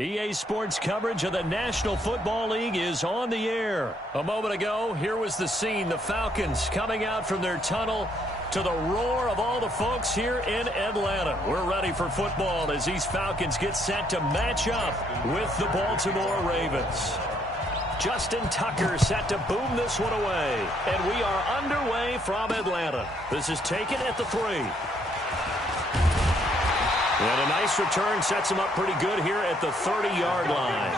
EA Sports coverage of the National Football League is on the air. A moment ago, here was the scene. The Falcons coming out from their tunnel to the roar of all the folks here in Atlanta. We're ready for football as these Falcons get set to match up with the Baltimore Ravens. Justin Tucker set to boom this one away. And we are underway from Atlanta. This is taken at the 3. And a nice return sets him up pretty good here at the 30-yard line.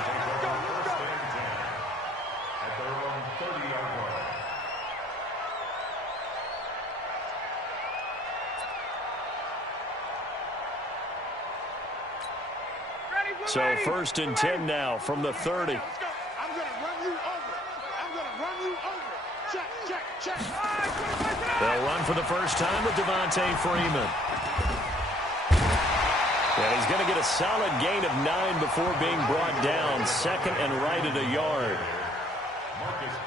So 1st and 10 now from the 30. I'm going to run you over. I'm going to run you over. Check. They'll run for the first time with Devontae Freeman. And he's going to get a solid gain of 9 before being brought down. 2nd and right at a yard.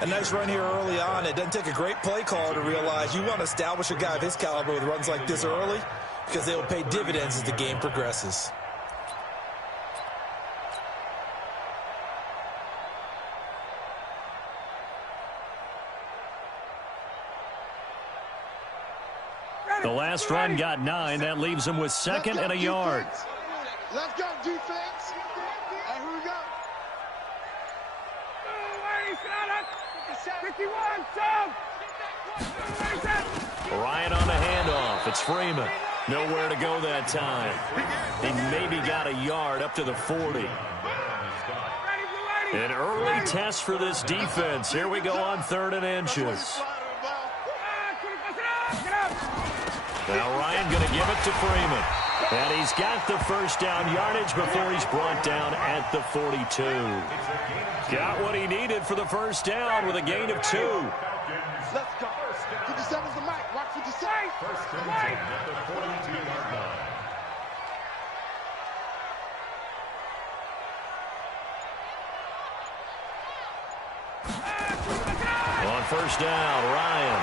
A nice run here early on. It doesn't take a great play caller to realize you want to establish a guy of his caliber with runs like this early because they will pay dividends as the game progresses. The last run got 9. That leaves him with 2nd and a yard. Let's go, defense. And here we go. Ryan on the handoff. It's Freeman. Nowhere to go that time. He maybe got a yard up to the 40. An early test for this defense. Here we go on 3rd and inches. Now Ryan going to give it to Freeman. And he's got the first down yardage before he's brought down at the 42. Got what he needed for the first down with a gain of 2. Let's go. 57's the mic. Watch 57. First and 10 at the 42-yard line. On first down, Ryan.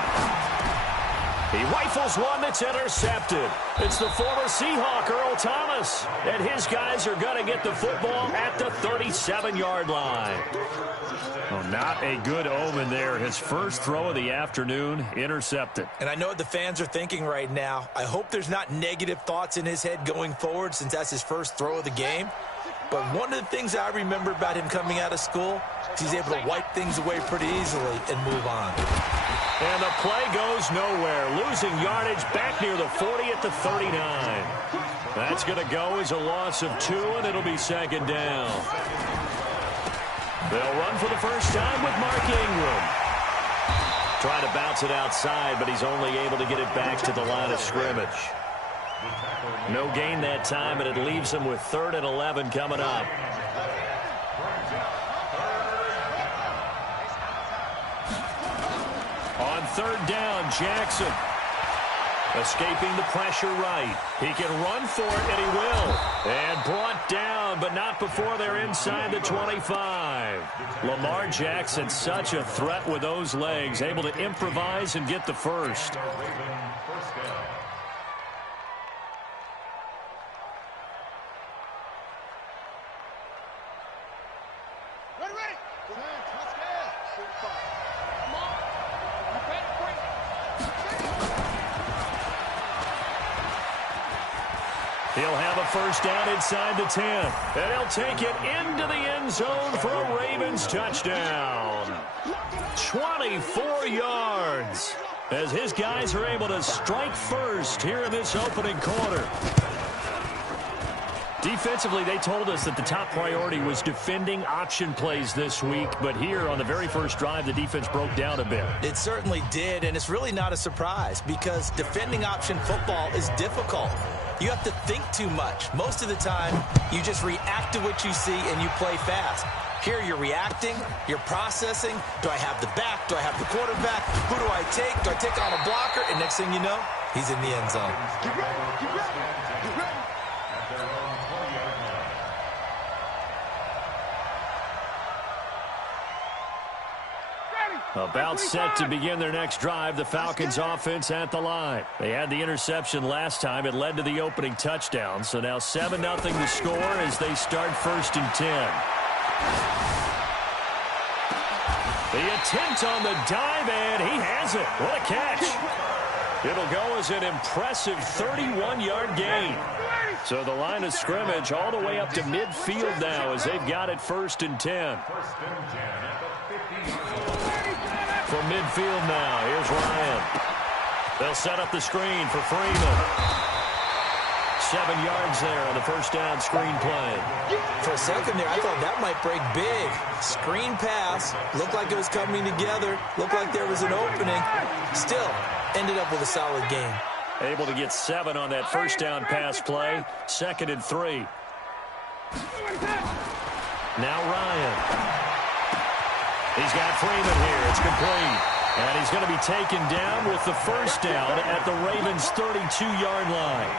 He rifles one that's intercepted. It's the former Seahawk, Earl Thomas. And his guys are going to get the football at the 37-yard line. Well, not a good omen there. His first throw of the afternoon, intercepted. And I know what the fans are thinking right now. I hope there's not negative thoughts in his head going forward since that's his first throw of the game. But one of the things I remember about him coming out of school is he's able to wipe things away pretty easily and move on. And the play goes nowhere. Losing yardage back near the 40 at the 39. That's going to go as a loss of 2, and it'll be 2nd down. They'll run for the first time with Mark Ingram. Trying to bounce it outside, but he's only able to get it back to the line of scrimmage. No gain that time, and it leaves him with 3rd and 11 coming up. On 3rd down, Jackson. Escaping the pressure right. He can run for it, and he will. And brought down, but not before they're inside the 25. Lamar Jackson, such a threat with those legs, able to improvise and get the first. He'll have a first down inside the 10. And he'll take it into the end zone for a Ravens touchdown. 24 yards as his guys are able to strike first here in this opening quarter. Defensively, they told us that the top priority was defending option plays this week. But here on the very first drive, the defense broke down a bit. It certainly did, and it's really not a surprise because defending option football is difficult. You have to think too much. Most of the time, you just react to what you see and you play fast. Here you're reacting, you're processing. Do I have the back? Do I have the quarterback? Who do I take? Do I take on a blocker? And next thing you know, he's in the end zone. Get ready. Get ready. Get ready. Ready. About set to begin their next drive, the Falcons offense at the line. They had the interception last time. It led to the opening touchdown. So now 7-0 the score as they start 1st and 10. The attempt on the dive, and he has it. What a catch. It'll go as an impressive 31-yard gain. So the line of scrimmage all the way up to midfield now as they've got it 1st and 10. From midfield now, here's Ryan. They'll set up the screen for Freeman. 7 yards there on the first down screen play. For a second there, I thought that might break big. Screen pass. Looked like it was coming together. Looked like there was an opening. Still, ended up with a solid game. Able to get 7 on that first down pass play. 2nd and 3. Now Ryan. He's got Freeman here. It's complete. And he's going to be taken down with the first down at the Ravens' 32-yard line.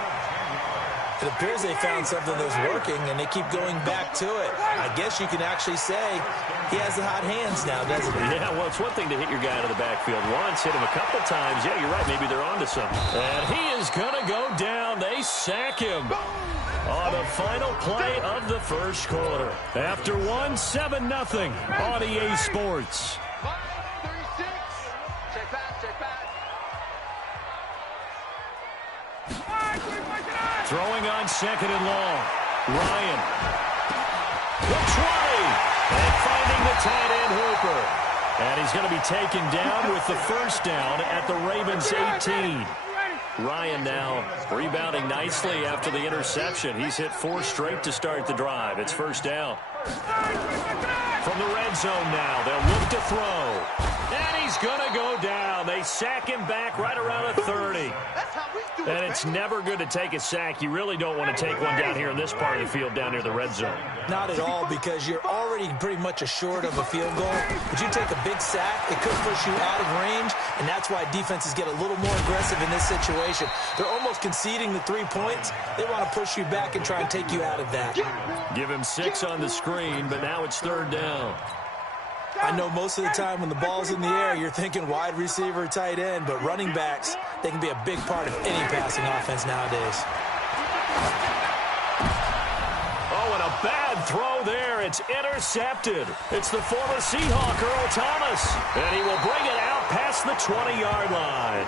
It appears they found something that's working, and they keep going back to it. I guess you can actually say he has the hot hands now, doesn't he? Yeah, well, it's one thing to hit your guy out of the backfield once, hit him a couple times. Yeah, you're right. Maybe they're onto something. And he is going to go down. They sack him on the final play of the first quarter. After 7-0 on EA Sports. Throwing on 2nd and long. Ryan. The 20. And finding the tight end Hooper. And he's going to be taken down with the first down at the Ravens 18. Ryan now rebounding nicely after the interception. He's hit 4 straight to start the drive. It's first down. From the red zone now, they'll look to throw. And he's going to go down. They sack him back right around the 30. And it's never good to take a sack. You really don't want to take one down here in this part of the field down near the red zone. Not at all, because you're already pretty much assured of a field goal. But you take a big sack, it could push you out of range, and that's why defenses get a little more aggressive in this situation. They're almost conceding the 3 points. They want to push you back and try and take you out of that. Give him 6 on the screen, but now it's 3rd down. I know most of the time when the ball's in the air, you're thinking wide receiver, tight end, but running backs, they can be a big part of any passing offense nowadays. Oh, and a bad throw there. It's intercepted. It's the former Seahawk, Earl Thomas, and he will bring it out past the 20-yard line.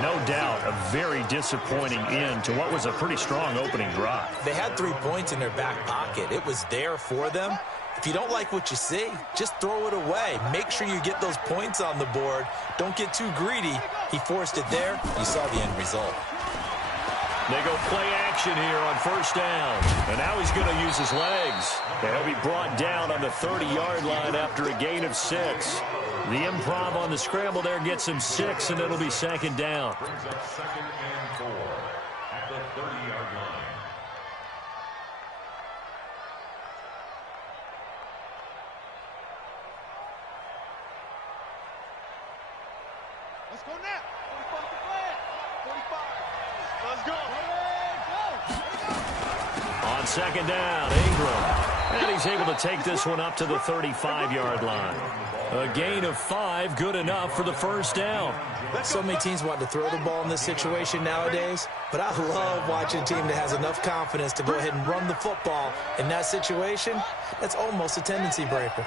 No doubt a very disappointing end to what was a pretty strong opening drive. They had 3 points in their back pocket. It was there for them. If you don't like what you see, just throw it away. Make sure you get those points on the board. Don't get too greedy. He forced it there. You saw the end result. They go play action here on first down. And now he's going to use his legs. And he'll be brought down on the 30-yard line after a gain of 6. The improv on the scramble there gets him 6, and it'll be 2nd down. Brings up 2nd and 4 at the 30-yard line. Let's go now. 45. Let's go. On 2nd down, Ingram. And he's able to take this one up to the 35-yard line. A gain of 5, good enough for the first down. So many teams want to throw the ball in this situation nowadays, but I love watching a team that has enough confidence to go ahead and run the football. In that situation, that's almost a tendency breaker.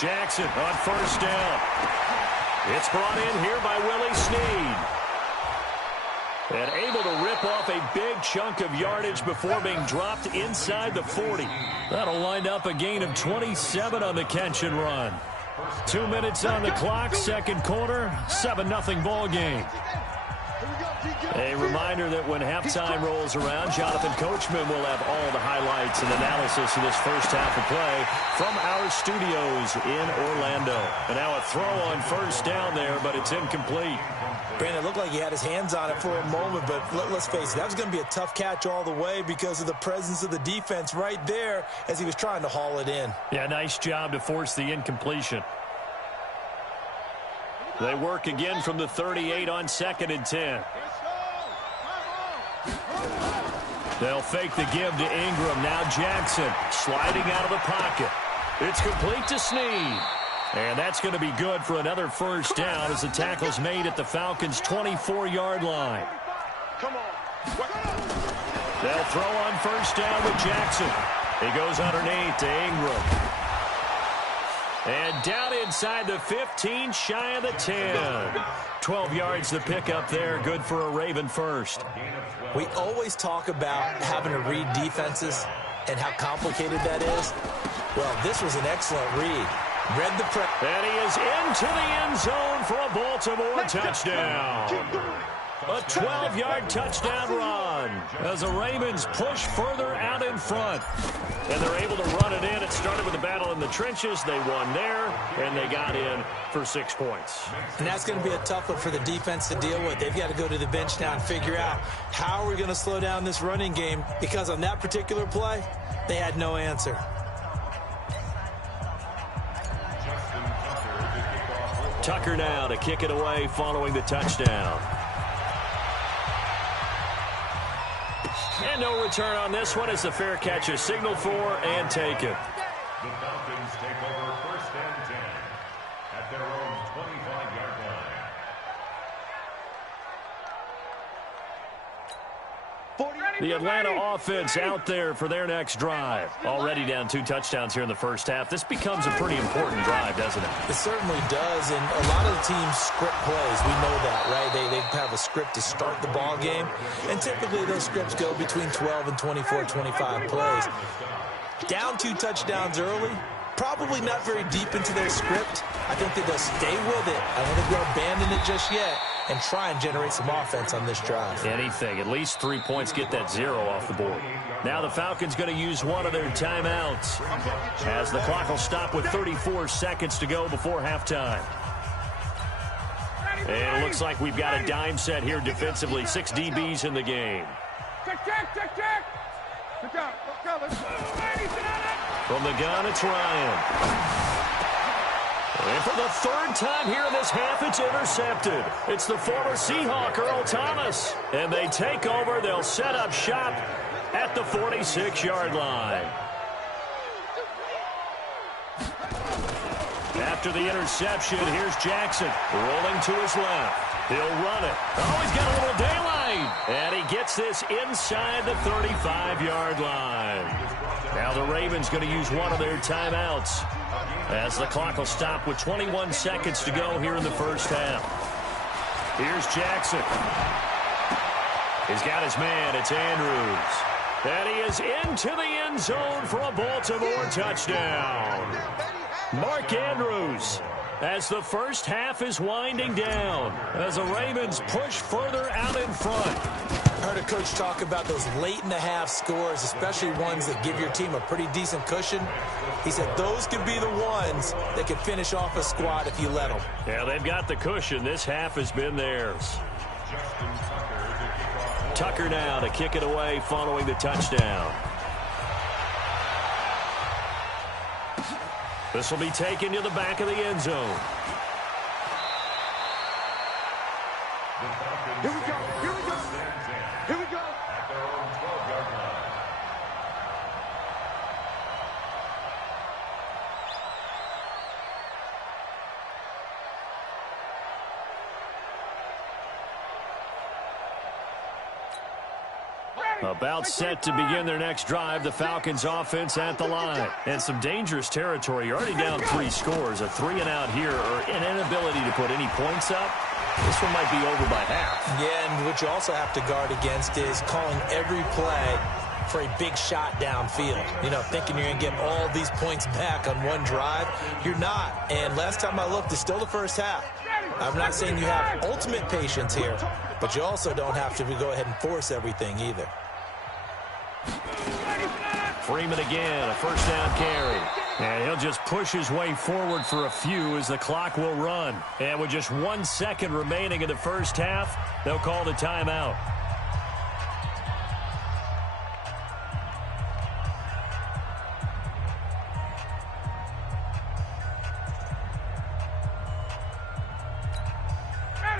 Jackson on first down. It's brought in here by Willie Snead. And able to rip off a big chunk of yardage before being dropped inside the 40. That'll wind up a gain of 27 on the catch and run. 2 minutes on the clock, 2nd quarter, 7-0 ball game. A reminder that when halftime rolls around, Jonathan Coachman will have all the highlights and analysis of this first half of play from our studios in Orlando. And now a throw on first down there, but it's incomplete. Brandon, it looked like he had his hands on it for a moment, but let's face it, that was going to be a tough catch all the way because of the presence of the defense right there as he was trying to haul it in. Yeah, nice job to force the incompletion. They work again from the 38 on 2nd and 10. They'll fake the give to Ingram. Now Jackson sliding out of the pocket. It's complete to Snead. And that's going to be good for another first down as the tackle's made at the Falcons' 24-yard line. Come on. They'll throw on first down with Jackson. He goes underneath to Ingram. And down inside the 15, shy of the 10. 12 yards to pick up there. Good for a Raven first. We always talk about having to read defenses and how complicated that is. Well, this was an excellent read. Read the press. And he is into the end zone for a Baltimore touchdown. A 12-yard touchdown run as the Ravens push further out in front. And they're able to run it in. It started with a battle in the trenches. They won there, and they got in for 6 points. And that's going to be a tough one for the defense to deal with. They've got to go to the bench now and figure out how are we going to slow down this running game, because on that particular play, they had no answer. Tucker now to kick it away following the touchdown. And no return on this one as the fair catch is signaled for and taken. The Falcons take over first and 10 at their own 25-yard line. The Atlanta offense out there for their next drive. Already down 2 touchdowns here in the first half. This becomes a pretty important drive, doesn't it? It certainly does, and a lot of the teams script plays. We know that, right? They have a script to start the ball game, and typically those scripts go between 12 and 24, 25 plays. Down 2 touchdowns early, probably not very deep into their script. I think that they'll stay with it. I don't think they'll abandon it just yet and try and generate some offense on this drive. Anything. At least 3 points, get that 0 off the board. Now the Falcons going to use one of their timeouts as the clock will stop with 34 seconds to go before halftime. And it looks like we've got a dime set here defensively. 6 DBs in the game. Check. From the gun, it's Ryan. And for the 3rd time here in this half, it's intercepted. It's the former Seahawk, Earl Thomas. And they take over. They'll set up shop at the 46-yard line. After the interception, here's Jackson rolling to his left. He'll run it. Oh, he's got a little daylight. And he gets this inside the 35-yard line. Now the Ravens going to use one of their timeouts as the clock will stop with 21 seconds to go here in the first half. Here's Jackson. He's got his man. It's Andrews. And he is into the end zone for a Baltimore touchdown. Mark Andrews, as the first half is winding down, as the Ravens push further out in front. I heard a coach talk about those late-in-the-half scores, especially ones that give your team a pretty decent cushion. He said those could be the ones that could finish off a squad if you let them. Yeah, they've got the cushion. This half has been theirs. Tucker now to kick it away following the touchdown. This will be taken to the back of the end zone. Here we go. Here we go. At their own 12-yard line. About set to begin their next drive, the Falcons offense at the line. And some dangerous territory. You're already down 3 scores. A 3-and-out here, or an inability to put any points up. This one might be over by half. Yeah, and what you also have to guard against is calling every play for a big shot downfield. You know, thinking you're going to get all these points back on one drive. You're not. And last time I looked, it's still the first half. I'm not saying you have ultimate patience here, but you also don't have to go ahead and force everything either. Freeman again, a first down carry. And he'll just push his way forward for a few as the clock will run. And with just 1 second remaining in the first half, they'll call the timeout.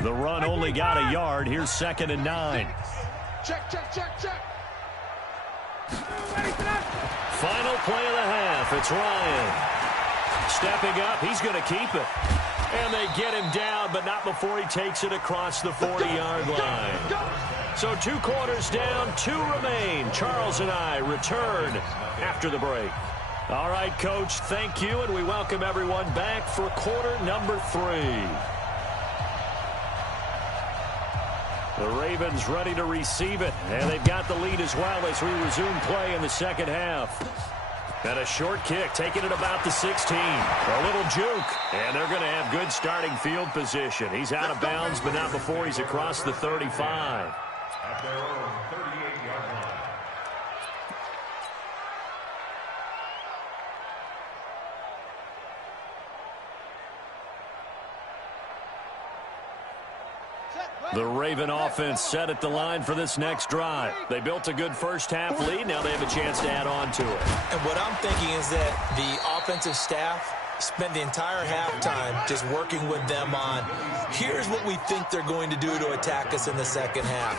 The run only got a yard. Here's 2nd and 9. Check. Final play of the half. It's Ryan. stepping up. He's going to keep it. And they get him down, but not before he takes it across the 40-yard line. So 2 quarters down, 2 remain. Charles and I return after the break. All right, Coach, thank you, and we welcome everyone back for quarter number 3. The Ravens ready to receive it, and they've got the lead as well as we resume play in the second half. And a short kick, taking it about the 16. A little juke, and they're going to have good starting field position. He's out of bounds, but not before he's across the 35. At their own 38-yard line. The Raven offense set at the line for this next drive. They built a good first-half lead. Now they have a chance to add on to it. And what I'm thinking is that the offensive staff spent the entire halftime just working with them on, here's what we think they're going to do to attack us in the second half.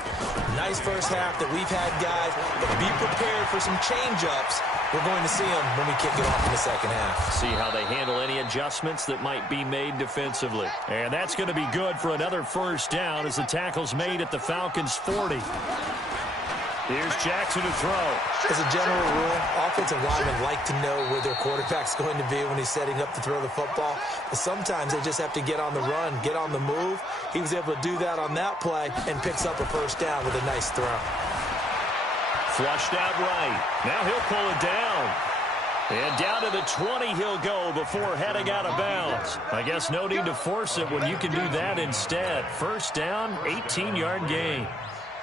Nice first half that we've had, guys, but be prepared for some change-ups. We're going to see them when we kick it off in the second half. See how they handle any adjustments that might be made defensively. And that's going to be good for another first down as the tackle's made at the Falcons' 40. Here's Jackson to throw. As a general rule, offensive linemen like to know where their quarterback's going to be when he's setting up to throw the football. But sometimes they just have to get on the run, get on the move. He was able to do that on that play and picks up a first down with a nice throw. Flushed out right. Now he'll pull it down. And down to the 20 he'll go before heading out of bounds. I guess no need to force it when you can do that instead. First down, 18-yard gain.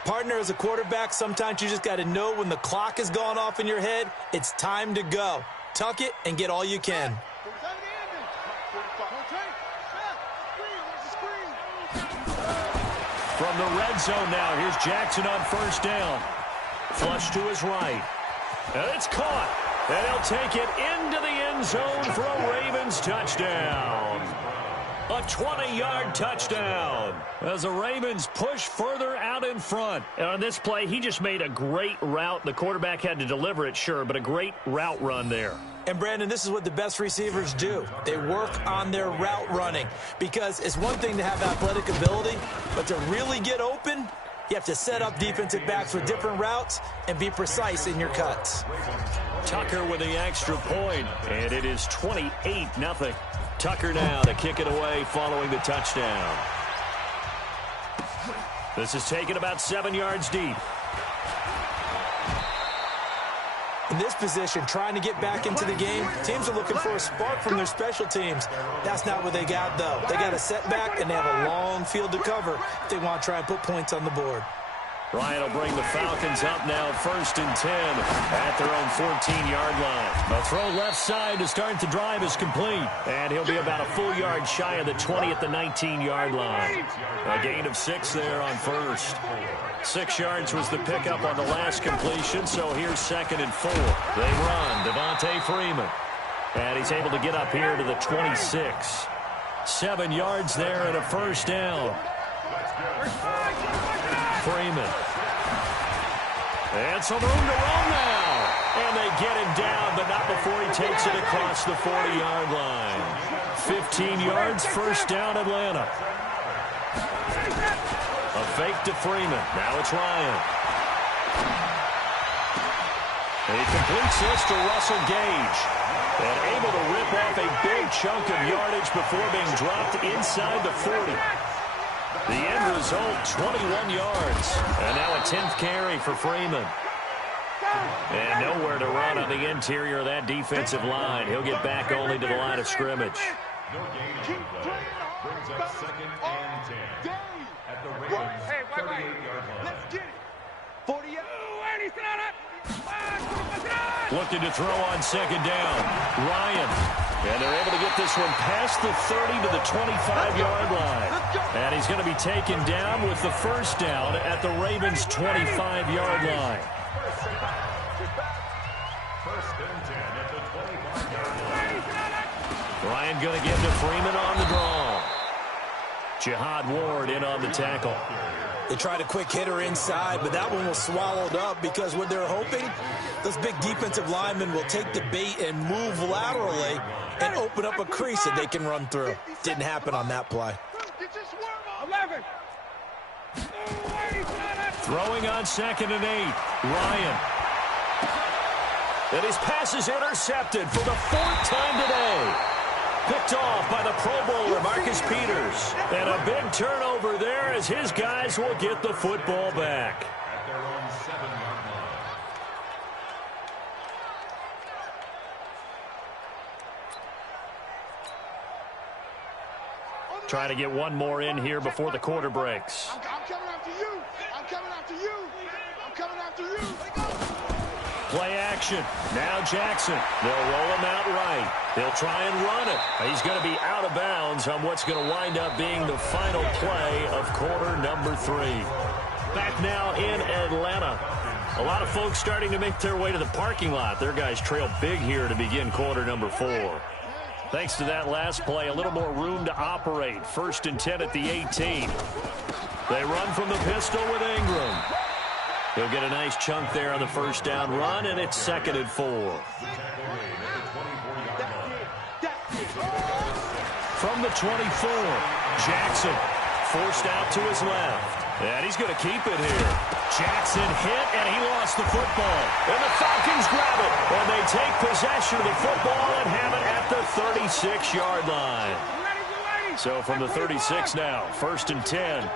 Partner, as a quarterback, sometimes you just got to know when the clock has gone off in your head, it's time to go. Tuck it and get all you can. From the red zone now, here's Jackson on first down. Flush to his right. And it's caught. And he'll take it into the end zone for a Ravens touchdown. A 20-yard touchdown as the Ravens push further out in front. And on this play, he just made a great route. The quarterback had to deliver it, sure, but a great route run there. And, Brandon, this is what the best receivers do. They work on their route running because it's one thing to have athletic ability, but to really get open, you have to set up defensive backs with different routes and be precise in your cuts. Tucker with the extra point, and it is 28-0. Tucker now to kick it away following the touchdown. This is taken about 7 yards deep. In this position, trying to get back into the game, teams are looking for a spark from their special teams. That's not what they got, though. They got a setback, and they have a long field to cover if they want to try and put points on the board. Ryan will bring the Falcons up now, 1st and 10 at their own 14-yard line. A throw left side to start the drive is complete, and he'll be about a full yard shy of the 20 at the 19-yard line. A gain of 6 there on first. 6 yards was the pickup on the last completion, so here's 2nd and 4. They run, Devontae Freeman, and he's able to get up here to the 26. 7 yards there and a first down. Freeman. And some room to run now. And they get him down, but not before he takes it across the 40-yard line. 15 yards, first down, Atlanta. A fake to Freeman. Now it's Ryan. And he completes this to Russell Gage. And able to rip off a big chunk of yardage before being dropped inside the 40. The end result, 21 yards. And now a 10th carry for Freeman. And nowhere to run on the interior of that defensive line. He'll get back only to the line of scrimmage. No gain on the play. Brings up 2nd and 10 at the Ravens' 38-yard line. Let's get it. 48. Looking to throw on 2nd down. Ryan. And they're able to get this one past the 30 to the 25-yard line. And he's going to be taken down with the first down at the Ravens' 25-yard line. 1st and 10 at the 25-yard line. Ryan going to give to Freeman on the draw. Jihad Ward in on the tackle. They tried a quick hitter inside, but that one was swallowed up because what they're hoping, those big defensive linemen will take the bait and move laterally and open up a crease that they can run through. Didn't happen on that play. 11. Throwing on 2nd and 8. Ryan. And his pass is intercepted for the 4th time today. Picked off by the Pro Bowler, Marcus Peters. And a big turnover there as his guys will get the football back. At their own 7-yard line. Trying to get one more in here before the quarter breaks. I'm coming after you. I'm coming after you. I'm coming after you. Play action. Now Jackson. They'll roll him out right. They'll try and run it. He's going to be out of bounds on what's going to wind up being the final play of quarter number 3. Back now in Atlanta. A lot of folks starting to make their way to the parking lot. Their guys trail big here to begin quarter number 4. Thanks to that last play, a little more room to operate. 1st and 10 at the 18. They run from the pistol with Ingram. He'll get a nice chunk there on the 1st down run, and it's 2nd and 4. From the 24, Jackson forced out to his left. And he's going to keep it here. Jackson hit, and he lost the football. And the Falcons grab it, and they take possession of the football and have it at the 36-yard line. So from the 36 now, 1st and 10.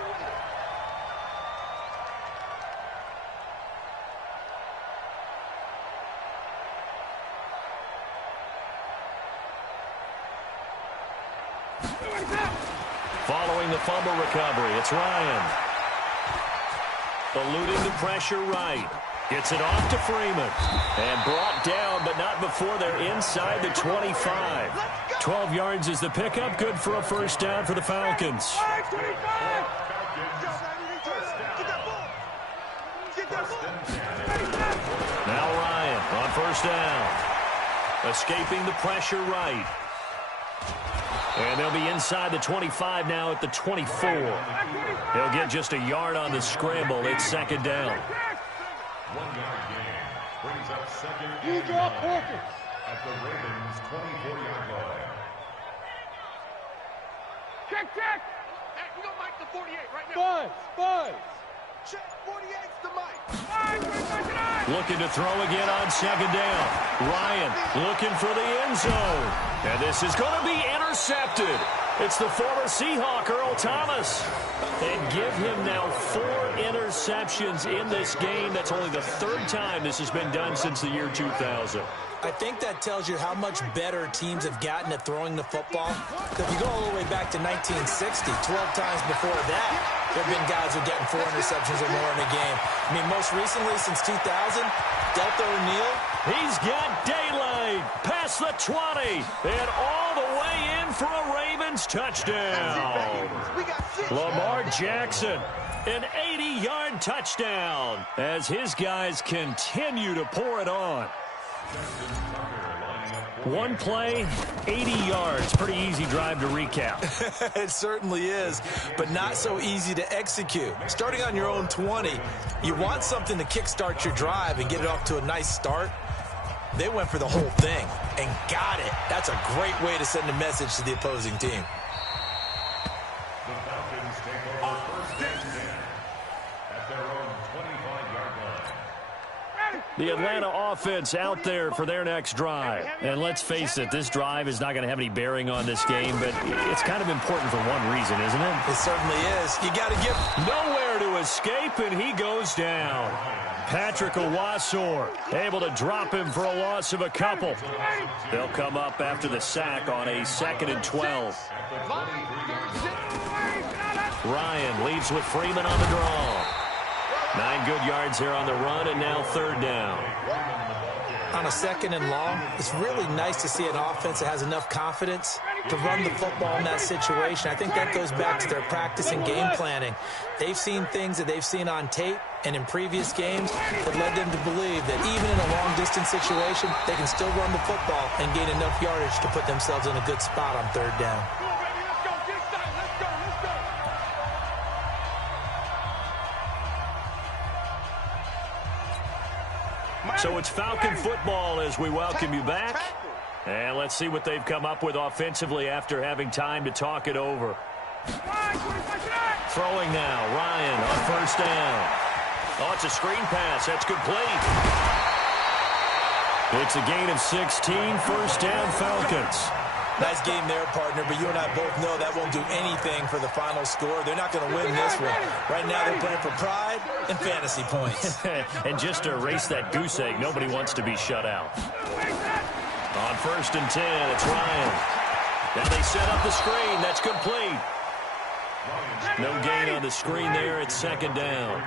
Following the fumble recovery, it's Ryan. Eluding the pressure right. Gets it off to Freeman. And brought down, but not before they're inside the 25. 12 yards is the pickup. Good for a 1st down for the Falcons. Now Ryan on 1st down. Escaping the pressure right. And they'll be inside the 25 now at the 24. He'll get just a yard on the scramble. It's 2nd down. 1-yard gain brings up 2nd and 9 at the Ravens' 24-yard line. Check. Hey, we gonna mic the 48 right now. Buzz. Check, 48's the mic. Looking to throw again on 2nd down. Ryan looking for the end zone. And this is going to be intercepted. It's the former Seahawk, Earl Thomas. And give him now 4 interceptions in this game. That's only the 3rd time this has been done since the year 2000. I think that tells you how much better teams have gotten at throwing the football. If you go all the way back to 1960, 12 times before that, there have been guys who are getting 4 interceptions or more in a game. I mean, most recently since 2000, Delta O'Neal. He's got daylight past the 20 and all the way in for a Ravens touchdown. Lamar Jackson, an 80-yard touchdown as his guys continue to pour it on. One play, 80 yards. Pretty easy drive to recap. It certainly is, but not so easy to execute. Starting on your own 20, you want something to kickstart your drive and get it off to a nice start. They went for the whole thing and got it. That's a great way to send a message to the opposing team. The Falcons take over 1st and 10 at their own 25-yard line. The Atlanta offense out there for their next drive. And let's face it, this drive is not going to have any bearing on this game, but it's kind of important for one reason, isn't it? It certainly is. You got to give nowhere to escape, and he goes down. Patrick Owasor able to drop him for a loss of a couple. They'll come up after the sack on a 2nd and 12. Ryan leads with Freeman on the draw. 9 good yards here on the run, and now 3rd down. On a 2nd and long, it's really nice to see an offense that has enough confidence to run the football in that situation. I think that goes back to their practice and game planning. They've seen things that they've seen on tape and in previous games that led them to believe that even in a long-distance situation, they can still run the football and gain enough yardage to put themselves in a good spot on 3rd down. So it's Falcon football as we welcome you back. And let's see what they've come up with offensively after having time to talk it over. Throwing now, Ryan on first down. Oh, it's a screen pass. That's complete. It's a gain of 16, first down Falcons. Nice game there, partner, but you and I both know that won't do anything for the final score. They're not going to win this one. Right now they're playing for pride and fantasy points. And just to erase that goose egg, nobody wants to be shut out. On first and 10, it's Ryan. Now they set up the screen. That's complete. No gain on the screen there. It's second down.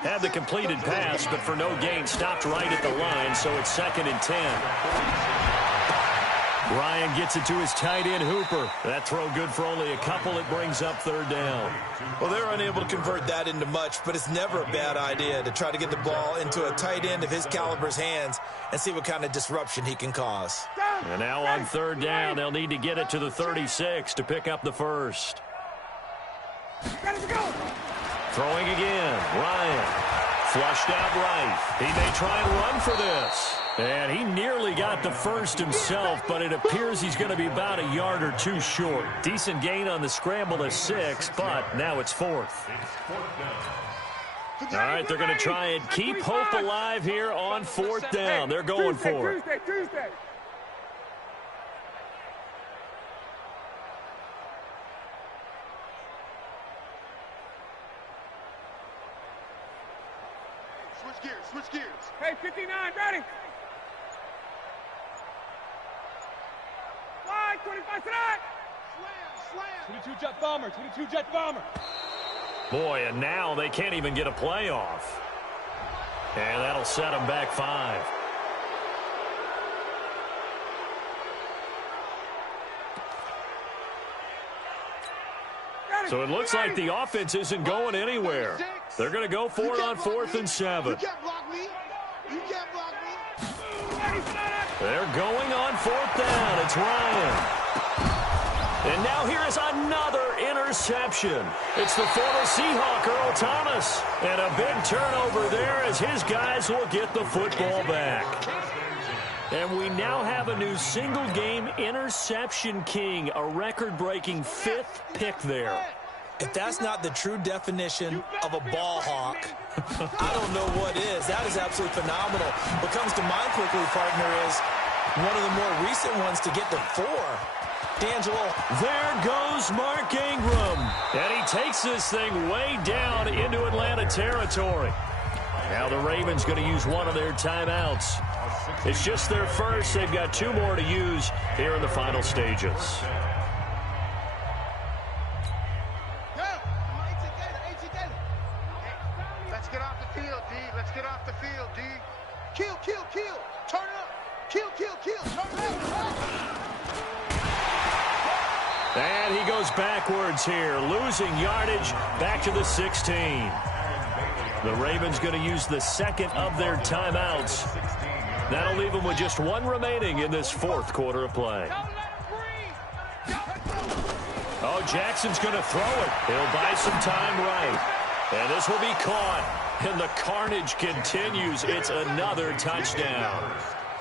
Had the completed pass, but for no gain, stopped right at the line, so it's second and 10. Ryan gets it to his tight end, Hooper. That throw good for only a couple. It brings up third down. Well, they're unable to convert that into much, but it's never a bad idea to try to get the ball into a tight end of his caliber's hands and see what kind of disruption he can cause. And now on third down, they'll need to get it to the 36 to pick up the first. Throwing again, Ryan. Flushed out right. He may try and run for this. And he nearly got the first himself, but it appears he's going to be about a yard or two short. Decent gain on the scramble to 6, but now it's fourth. All right, they're going to try and keep hope alive here on fourth down. They're going for it. Tuesday. Switch gears. Hey, 59, ready. Wide, 25 tonight. Slam. 22 jet bomber. Boy, and now they can't even get a playoff. And that'll set them back 5. So it looks like the offense isn't going anywhere. They're going to go for it on 4th and 7. You can't block me. They're going on 4th down. It's Ryan. And now here is another interception. It's the former Seahawk, Earl Thomas. And a big turnover there as his guys will get the football back. And we now have a new single-game interception king, a record-breaking 5th pick there. If that's not the true definition of a ball hawk, I don't know what is. That is absolutely phenomenal. What comes to mind quickly, partner, is one of the more recent ones to get to 4. D'Angelo. There goes Mark Ingram. And he takes this thing way down into Atlanta territory. Now the Ravens going to use one of their timeouts. It's just their first. They've got 2 more to use here in the final stages. Let's get off the field, D. Let's get off the field, D. Kill. Turn up. Kill. Turn up. And he goes backwards here, losing yardage back to the 16. The Ravens going to use the second of their timeouts. That'll leave them with just 1 remaining in this 4th quarter of play. Oh, Jackson's going to throw it. He'll buy some time right. And this will be caught. And the carnage continues. It's another touchdown.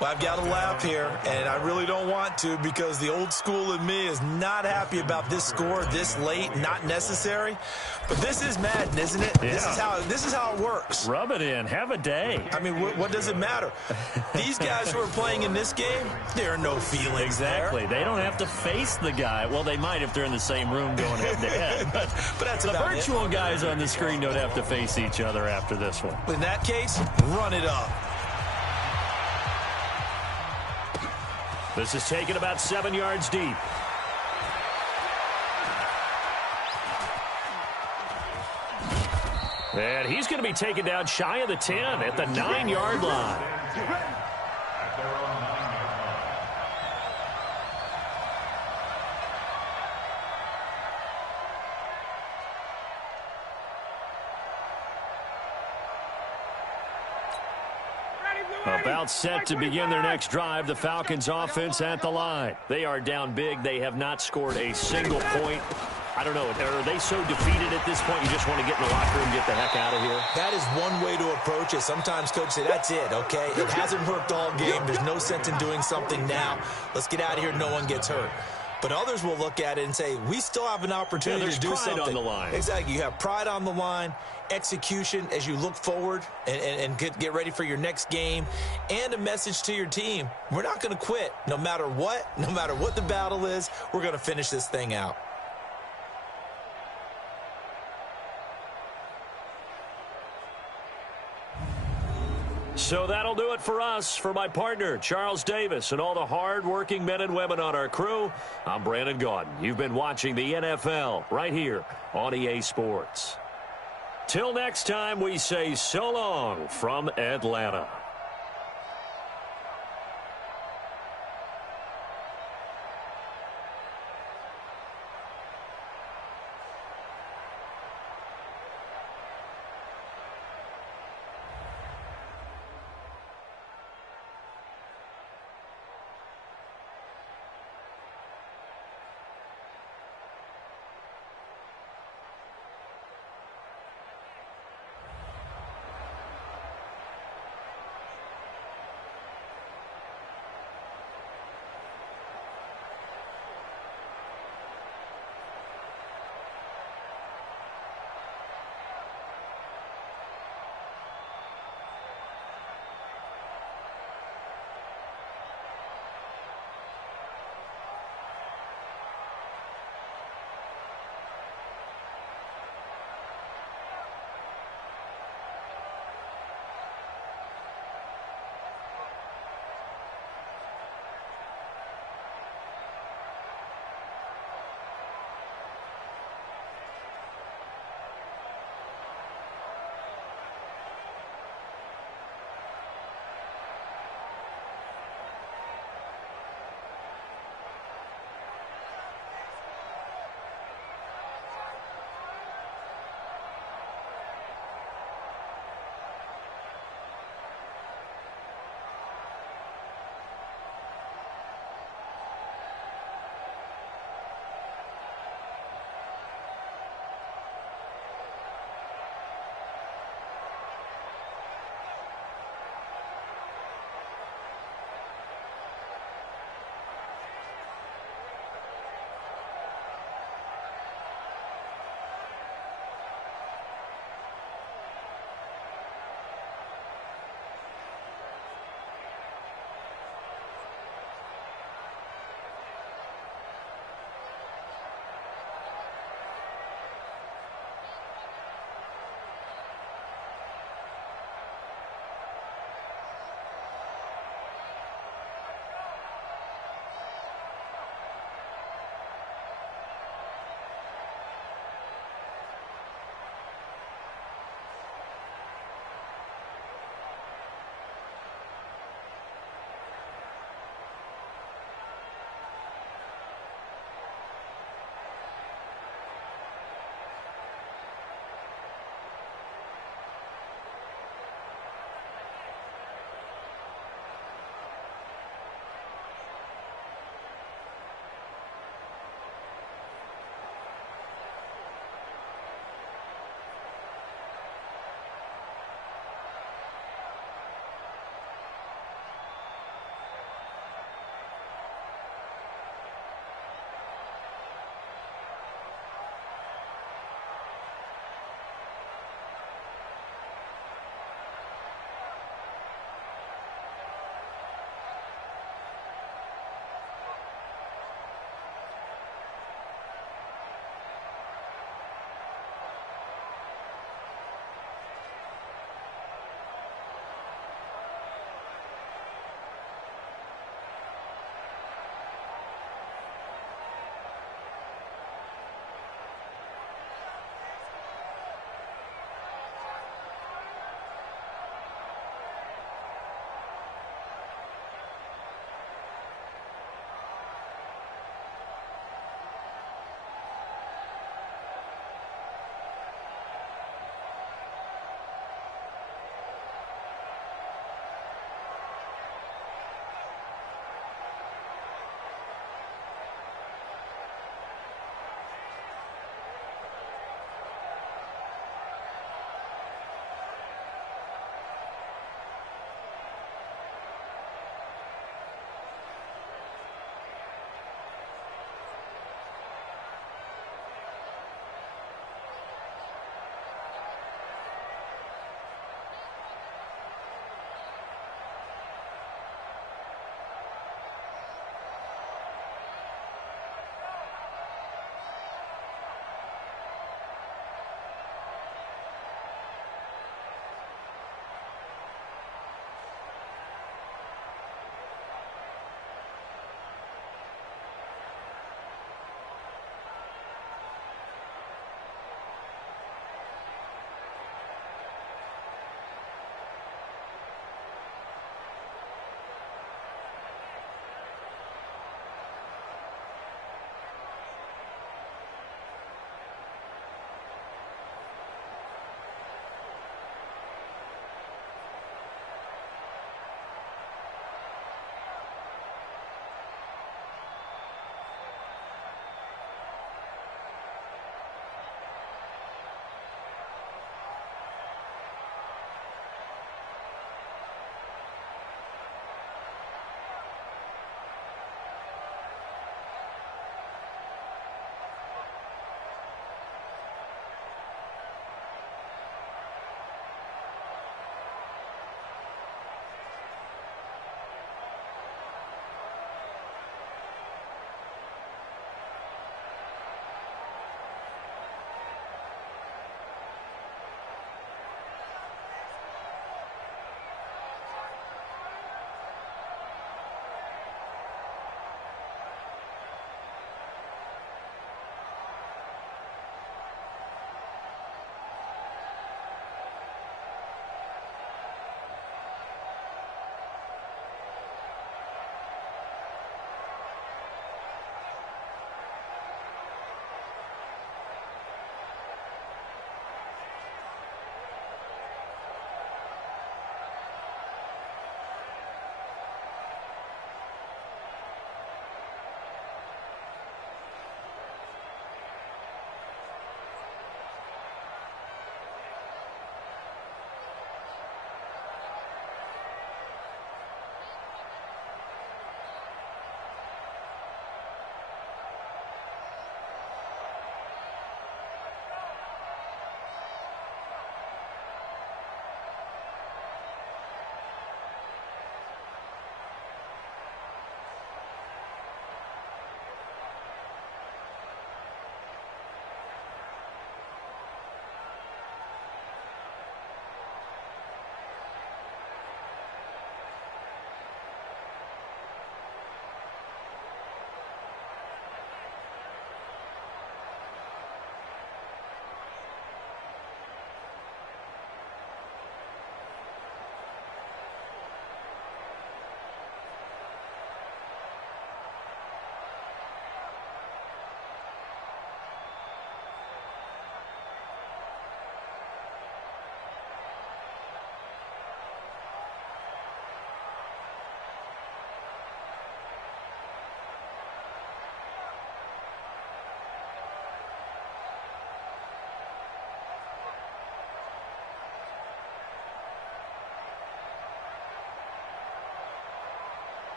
Well, I've got to laugh here, and I really don't want to because the old school in me is not happy about this score this late, not necessary. But this is Madden, isn't it? Yeah. This is how it works. Rub it in. Have a day. I mean, what does it matter? These guys who are playing in this game, there are no feelings Exactly. there. They don't have to face the guy. Well, they might if they're in the same room going head-to-head. But that's the about virtual it. guys on the screen don't have to face each other after this one. In that case, run it up. This is taken about 7 yards deep. And he's going to be taken down shy of the 10 at the 9-yard line. About set to begin their next drive, the Falcons offense at the line. They are down big. They have not scored a single point I don't know. Are they so defeated at this point you just want to get in the locker room and get the heck out of here? That is one way to approach it. Sometimes coaches say, that's it, okay? It hasn't worked all game. There's no sense in doing something now. Let's get out of here. No one gets hurt. But others will look at it and say, we still have an opportunity to do something. There's pride on the line. Exactly. You have pride on the line, execution as you look forward and get ready for your next game, and a message to your team. We're not going to quit no matter what the battle is. We're going to finish this thing out. So that'll do it for us. For my partner, Charles Davis, and all the hard-working men and women on our crew, I'm Brandon Gaudin. You've been watching the NFL right here on EA Sports. Till next time, we say so long from Atlanta.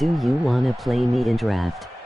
Do you wanna play me in draft?